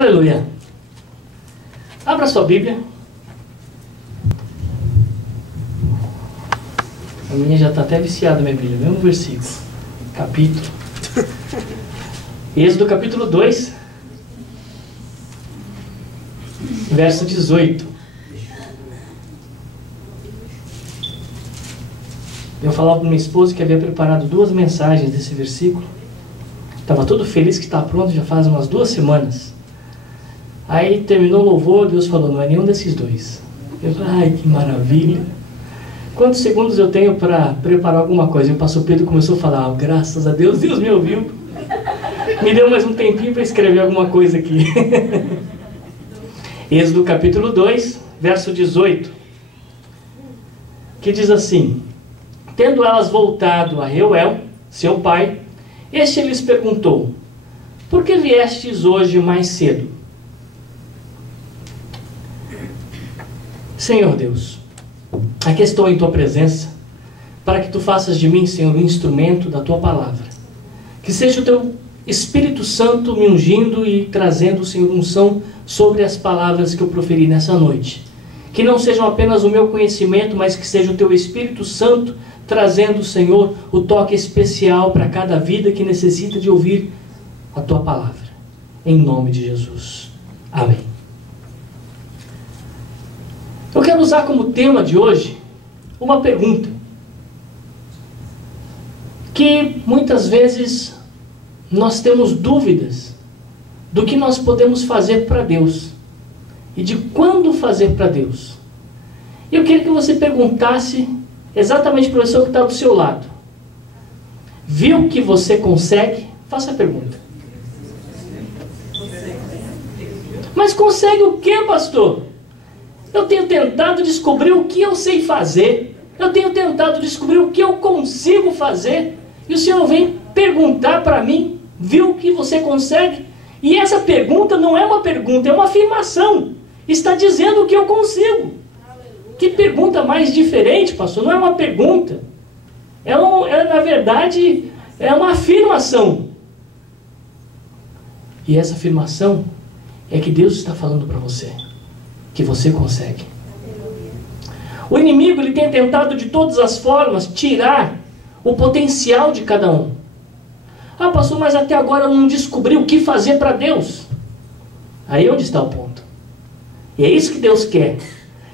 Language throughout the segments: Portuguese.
Aleluia. Abra sua Bíblia. A minha já está até viciada, minha Bíblia. Mesmo versículo. Capítulo. Êxodo capítulo 2. Verso 18. Eu falava para minha esposa que havia preparado 2 mensagens desse versículo. Estava todo feliz que está pronto, já faz umas 2 semanas. Aí terminou o louvor, Deus falou, não é nenhum desses 2. Eu falei, ai que maravilha. Quantos segundos eu tenho para preparar alguma coisa? E o pastor Pedro começou a falar, graças a Deus, Deus me ouviu. Me deu mais um tempinho para escrever alguma coisa aqui. Êxodo capítulo 2, verso 18. Que diz assim, tendo elas voltado a Reuel, seu pai, este lhes perguntou, por que viestes hoje mais cedo? Senhor Deus, aqui estou em Tua presença, para que Tu faças de mim, Senhor, um instrumento da Tua palavra. Que seja o Teu Espírito Santo me ungindo e trazendo, Senhor, unção sobre as palavras que eu proferi nessa noite. Que não sejam apenas o meu conhecimento, mas que seja o Teu Espírito Santo trazendo, Senhor, o toque especial para cada vida que necessita de ouvir a Tua palavra. Em nome de Jesus. Amém. Eu quero usar como tema de hoje uma pergunta que muitas vezes nós temos dúvidas do que nós podemos fazer para Deus e de quando fazer para Deus. E eu queria que você perguntasse exatamente para a pessoa que está do seu lado. Viu que você consegue? Faça a pergunta. Mas consegue o que, pastor? Eu tenho tentado descobrir o que eu sei fazer. Eu tenho tentado descobrir o que eu consigo fazer. E o Senhor vem perguntar para mim, viu que você consegue? E essa pergunta não é uma pergunta, é uma afirmação. Está dizendo o que eu consigo. Que pergunta mais diferente, pastor? Não é uma pergunta. Na verdade, é uma afirmação. E essa afirmação é que Deus está falando para você. Que você consegue. O inimigo ele tem tentado de todas as formas tirar o potencial de cada um. Ah, pastor, mas até agora eu não descobri o que fazer para Deus. Aí onde está o ponto? E é isso que Deus quer.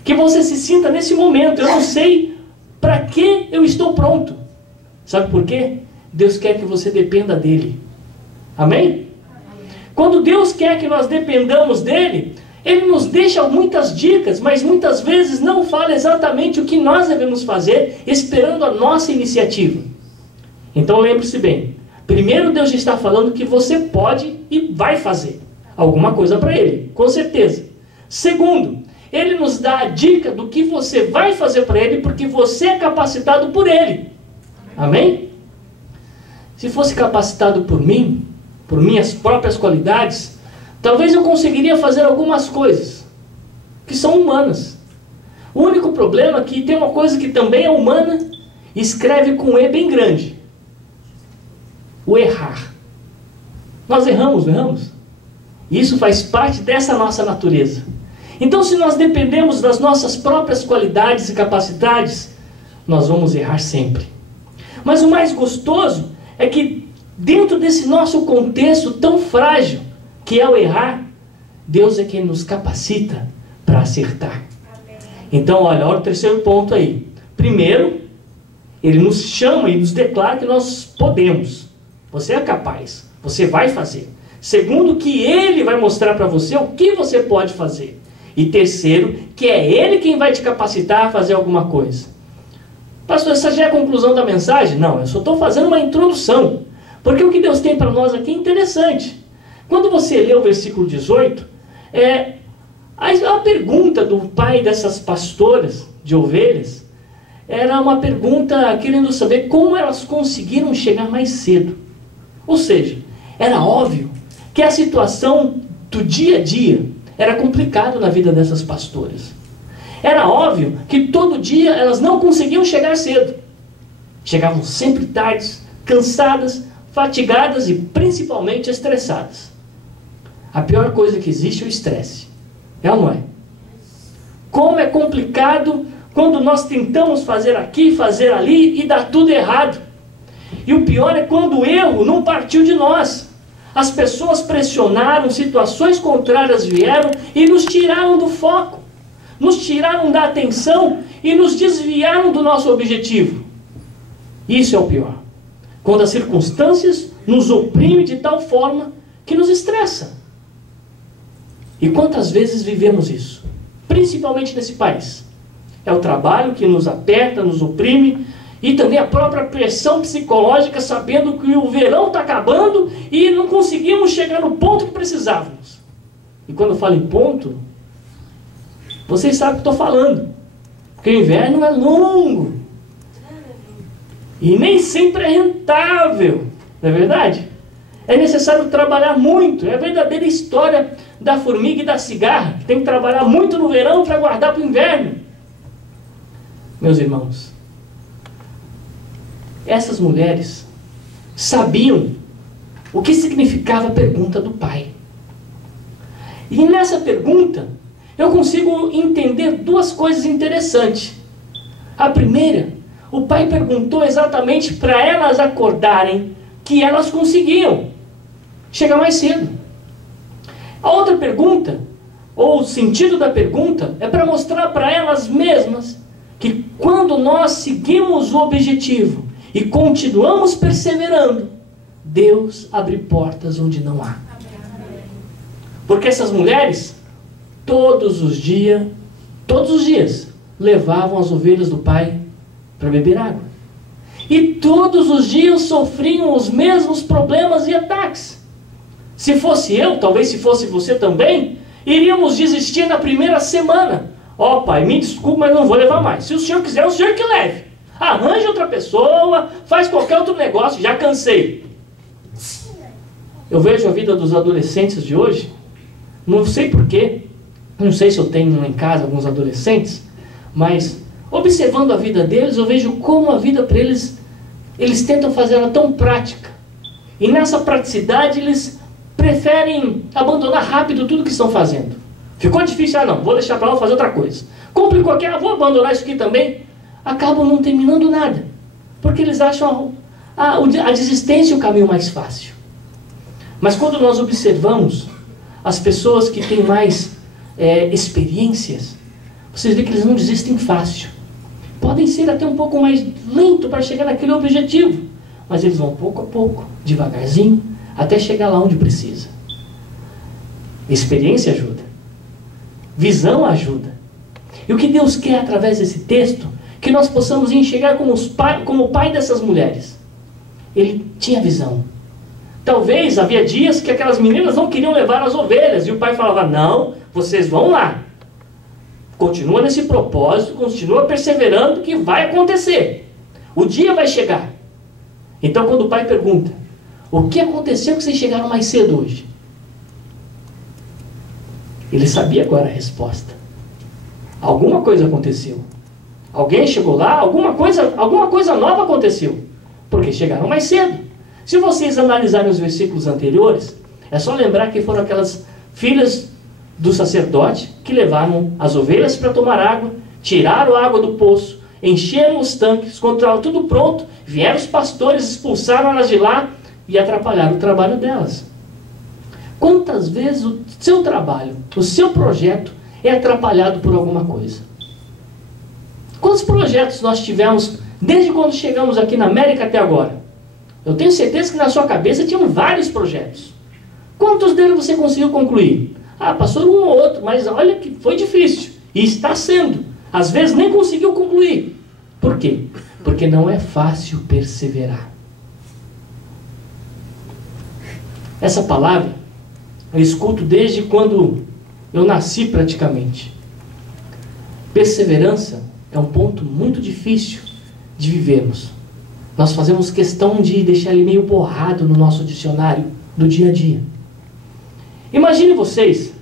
Que você se sinta nesse momento. Eu não sei para que eu estou pronto. Sabe por quê? Deus quer que você dependa dEle. Amém? Quando Deus quer que nós dependamos dEle, Ele nos deixa muitas dicas, mas muitas vezes não fala exatamente o que nós devemos fazer, esperando a nossa iniciativa. Então lembre-se bem, primeiro Deus já está falando que você pode e vai fazer alguma coisa para Ele, com certeza. Segundo, Ele nos dá a dica do que você vai fazer para Ele, porque você é capacitado por Ele. Amém? Se fosse capacitado por mim, por minhas próprias qualidades, talvez eu conseguiria fazer algumas coisas que são humanas. O único problema é que tem uma coisa que também é humana e escreve com E bem grande. O errar. Nós erramos, não erramos? Isso faz parte dessa nossa natureza. Então, se nós dependemos das nossas próprias qualidades e capacidades, nós vamos errar sempre. Mas o mais gostoso é que dentro desse nosso contexto tão frágil, que é o errar, Deus é quem nos capacita para acertar. Então, olha o terceiro ponto aí. Primeiro, Ele nos chama e nos declara que nós podemos. Você é capaz, você vai fazer. Segundo, que Ele vai mostrar para você o que você pode fazer. E terceiro, que é Ele quem vai te capacitar a fazer alguma coisa. Pastor, essa já é a conclusão da mensagem? Não, eu só estou fazendo uma introdução. Porque o que Deus tem para nós aqui é interessante. Quando você lê o versículo 18, a pergunta do pai dessas pastoras de ovelhas era uma pergunta querendo saber como elas conseguiram chegar mais cedo. Ou seja, era óbvio que a situação do dia a dia era complicada na vida dessas pastoras. Era óbvio que todo dia elas não conseguiam chegar cedo. Chegavam sempre tardes, cansadas, fatigadas e principalmente estressadas. A pior coisa que existe é o estresse. É ou não é? Como é complicado quando nós tentamos fazer aqui, fazer ali e dá tudo errado. E o pior é quando o erro não partiu de nós. As pessoas pressionaram, situações contrárias vieram e nos tiraram do foco. Nos tiraram da atenção e nos desviaram do nosso objetivo. Isso é o pior. Quando as circunstâncias nos oprimem de tal forma que nos estressa. E quantas vezes vivemos isso? Principalmente nesse país. É o trabalho que nos aperta, nos oprime, e também a própria pressão psicológica, sabendo que o verão está acabando e não conseguimos chegar no ponto que precisávamos. E quando eu falo em ponto, vocês sabem o que estou falando. Porque o inverno é longo. E nem sempre é rentável. Não é verdade? É necessário trabalhar muito. É a verdadeira história da formiga e da cigarra, que tem que trabalhar muito no verão para guardar para o inverno. Meus irmãos, essas mulheres sabiam o que significava a pergunta do pai. E nessa pergunta, eu consigo entender duas coisas interessantes. A primeira, o pai perguntou exatamente para elas acordarem que elas conseguiam chegar mais cedo. A outra pergunta, ou o sentido da pergunta, é para mostrar para elas mesmas que quando nós seguimos o objetivo e continuamos perseverando, Deus abre portas onde não há. Porque essas mulheres, todos os dias, levavam as ovelhas do pai para beber água. E todos os dias sofriam os mesmos problemas e ataques. Se fosse eu, talvez se fosse você também, iríamos desistir na primeira semana. Ó, pai, me desculpe, mas não vou levar mais. Se o senhor quiser, o senhor que leve. Arranje outra pessoa, faz qualquer outro negócio, já cansei. Eu vejo a vida dos adolescentes de hoje, não sei porquê, não sei se eu tenho em casa alguns adolescentes, mas observando a vida deles, eu vejo como a vida para eles tentam fazer ela tão prática. E nessa praticidade eles preferem abandonar rápido tudo que estão fazendo. Ficou difícil, não, vou deixar para lá, fazer outra coisa. Complicou aqui, vou abandonar isso aqui também. Acabam não terminando nada. Porque eles acham a desistência o caminho mais fácil. Mas quando nós observamos as pessoas que têm mais experiências, vocês veem que eles não desistem fácil. Podem ser até um pouco mais lento para chegar naquele objetivo, mas eles vão pouco a pouco, devagarzinho, até chegar lá onde precisa. Experiência ajuda. Visão ajuda. E o que Deus quer através desse texto, que nós possamos enxergar como o pai dessas mulheres. Ele tinha visão. Talvez havia dias que aquelas meninas não queriam levar as ovelhas, e o pai falava, não, vocês vão lá. Continua nesse propósito, continua perseverando, que vai acontecer. O dia vai chegar. Então quando o pai pergunta, o que aconteceu que vocês chegaram mais cedo hoje? Ele sabia agora a resposta. Alguma coisa aconteceu. Alguém chegou lá, alguma coisa nova aconteceu. Porque chegaram mais cedo. Se vocês analisarem os versículos anteriores, é só lembrar que foram aquelas filhas do sacerdote que levaram as ovelhas para tomar água, tiraram a água do poço, encheram os tanques, encontraram tudo pronto, vieram os pastores, expulsaram elas de lá e atrapalharam o trabalho delas. Quantas vezes o seu trabalho, o seu projeto é atrapalhado por alguma coisa? Quantos projetos nós tivemos desde quando chegamos aqui na América até agora? Eu tenho certeza que na sua cabeça tinham vários projetos. Quantos deles você conseguiu concluir? Passou um ou outro, mas olha que foi difícil. E está sendo. Às vezes nem conseguiu concluir. Por quê? Porque não é fácil perseverar. Essa palavra eu escuto desde quando eu nasci praticamente. Perseverança é um ponto muito difícil de vivermos. Nós fazemos questão de deixar ele meio borrado no nosso dicionário do dia a dia. Imagine vocês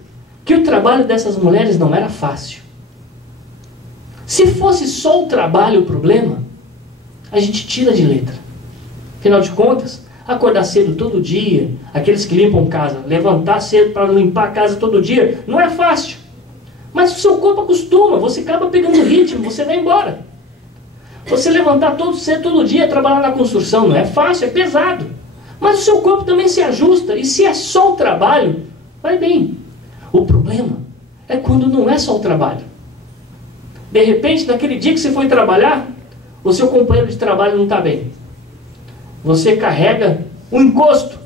que o trabalho dessas mulheres não era fácil. Se fosse só o trabalho o problema, a gente tira de letra. Afinal de contas, Acordar cedo todo dia, aqueles que limpam casa, levantar cedo para limpar a casa todo dia, não é fácil. Mas o seu corpo acostuma, você acaba pegando ritmo, você vai embora. Você levantar todo cedo todo dia, trabalhar na construção, não é fácil, é pesado. Mas o seu corpo também se ajusta, e se é só o trabalho, vai bem. O problema é quando não é só o trabalho. De repente, naquele dia que você foi trabalhar, o seu companheiro de trabalho não está bem. Você carrega um encosto.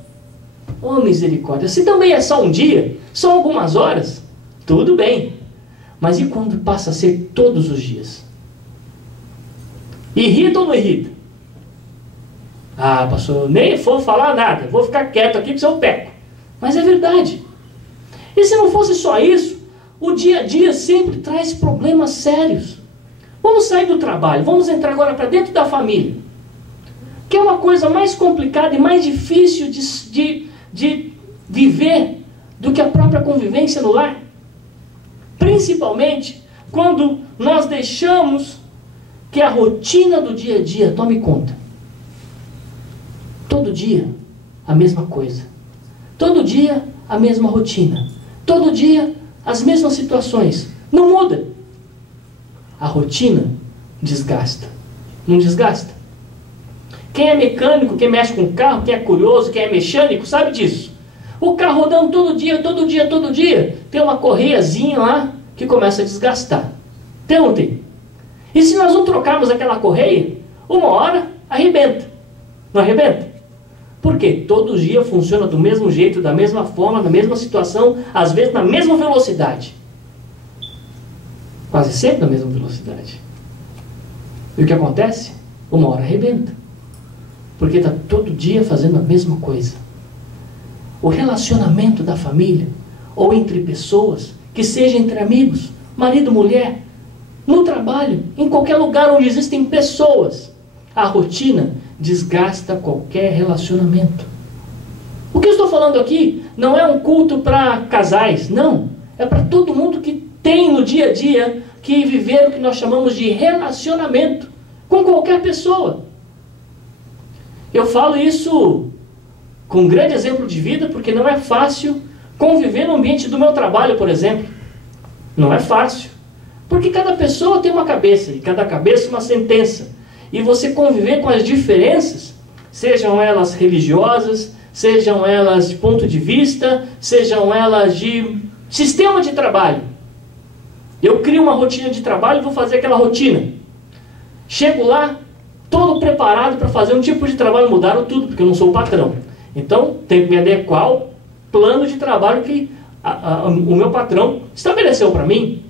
Oh, misericórdia. Se também é só um dia, só algumas horas, tudo bem. Mas e quando passa a ser todos os dias? Irrita ou não irrita? Ah, pastor, nem vou falar nada. Vou ficar quieto aqui porque eu peco. Mas é verdade. E se não fosse só isso, o dia a dia sempre traz problemas sérios. Vamos sair do trabalho, vamos entrar agora para dentro da família. Que é uma coisa mais complicada e mais difícil de viver do que a própria convivência no lar. Principalmente quando nós deixamos que a rotina do dia a dia tome conta. Todo dia a mesma coisa. Todo dia a mesma rotina. Todo dia as mesmas situações. Não muda. A rotina desgasta. Não desgasta? Quem é mecânico, quem mexe com carro, quem é curioso, quem é mecânico, sabe disso. O carro rodando todo dia, todo dia, todo dia, tem uma correiazinha lá que começa a desgastar. Tem ou não tem? E se nós não trocarmos aquela correia, uma hora arrebenta. Não arrebenta? Por quê? Todo dia funciona do mesmo jeito, da mesma forma, na mesma situação, às vezes na mesma velocidade. Quase sempre na mesma velocidade. E o que acontece? Uma hora arrebenta. Porque está todo dia fazendo a mesma coisa. O relacionamento da família, ou entre pessoas, que seja entre amigos, marido, mulher, no trabalho, em qualquer lugar onde existem pessoas, a rotina desgasta qualquer relacionamento. O que eu estou falando aqui não é um culto para casais, não. É para todo mundo que tem no dia a dia que viver o que nós chamamos de relacionamento com qualquer pessoa. Eu falo isso com um grande exemplo de vida, porque não é fácil conviver no ambiente do meu trabalho, por exemplo. Não é fácil. Porque cada pessoa tem uma cabeça, e cada cabeça uma sentença. E você conviver com as diferenças, sejam elas religiosas, sejam elas de ponto de vista, sejam elas de sistema de trabalho. Eu crio uma rotina de trabalho e vou fazer aquela rotina. Chego lá, todo preparado para fazer um tipo de trabalho, mudaram tudo, porque eu não sou o patrão. Então, tenho que me adequar ao plano de trabalho que o meu patrão estabeleceu para mim.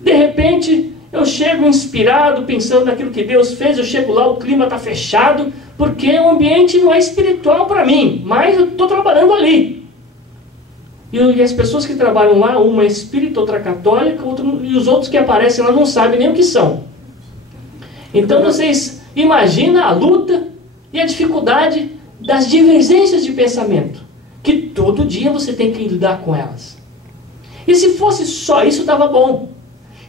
De repente, eu chego inspirado, pensando naquilo que Deus fez, eu chego lá, o clima está fechado, porque o ambiente não é espiritual para mim, mas eu estou trabalhando ali. E as pessoas que trabalham lá, uma é espírita, outra católica, e os outros que aparecem lá não sabem nem o que são. Então vocês imaginam a luta e a dificuldade das divergências de pensamento, que todo dia você tem que lidar com elas. E se fosse só isso, estava bom.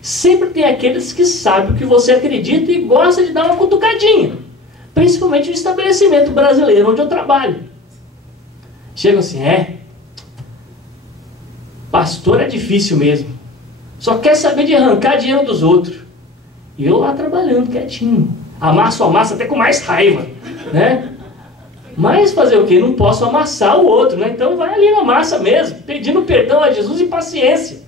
Sempre tem aqueles que sabem o que você acredita e gosta de dar uma cutucadinha. Principalmente no estabelecimento brasileiro onde eu trabalho. Chegam assim, pastor é difícil mesmo. Só quer saber de arrancar dinheiro dos outros. E eu lá trabalhando quietinho. Amasso até com mais raiva, né? Mas fazer o quê? Não posso amassar o outro, né? Então vai ali na massa mesmo, pedindo perdão a Jesus e paciência.